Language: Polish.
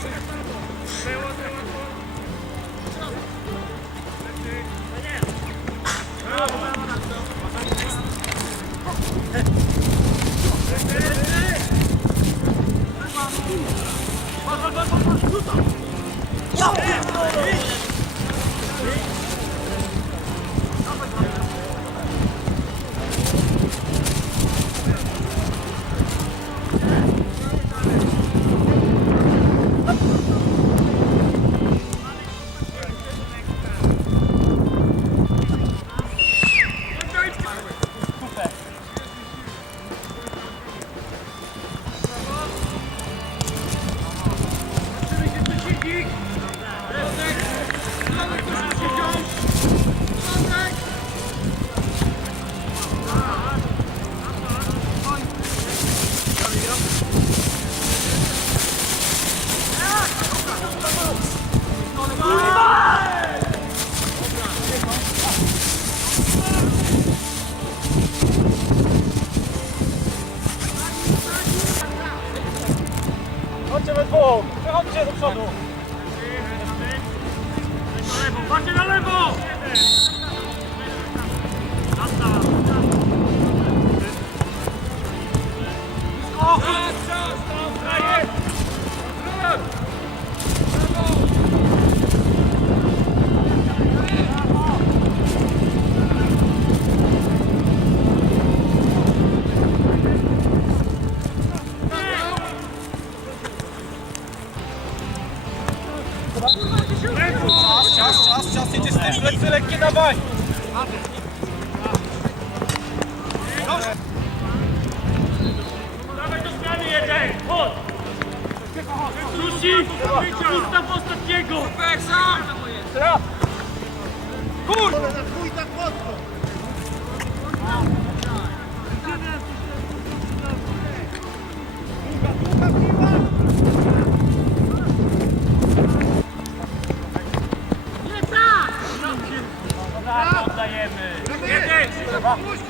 Все, Chodźcie we dwóch! Przechodźcie do przodu! Patrzcie na lewo! Czas, czas, czas, czas, jedzie z tym, plecy lekkie dawaj! Dawaj do zmiany jeden! Chodź! Susi! Ustaw ostatniego! Dobra, Jeden!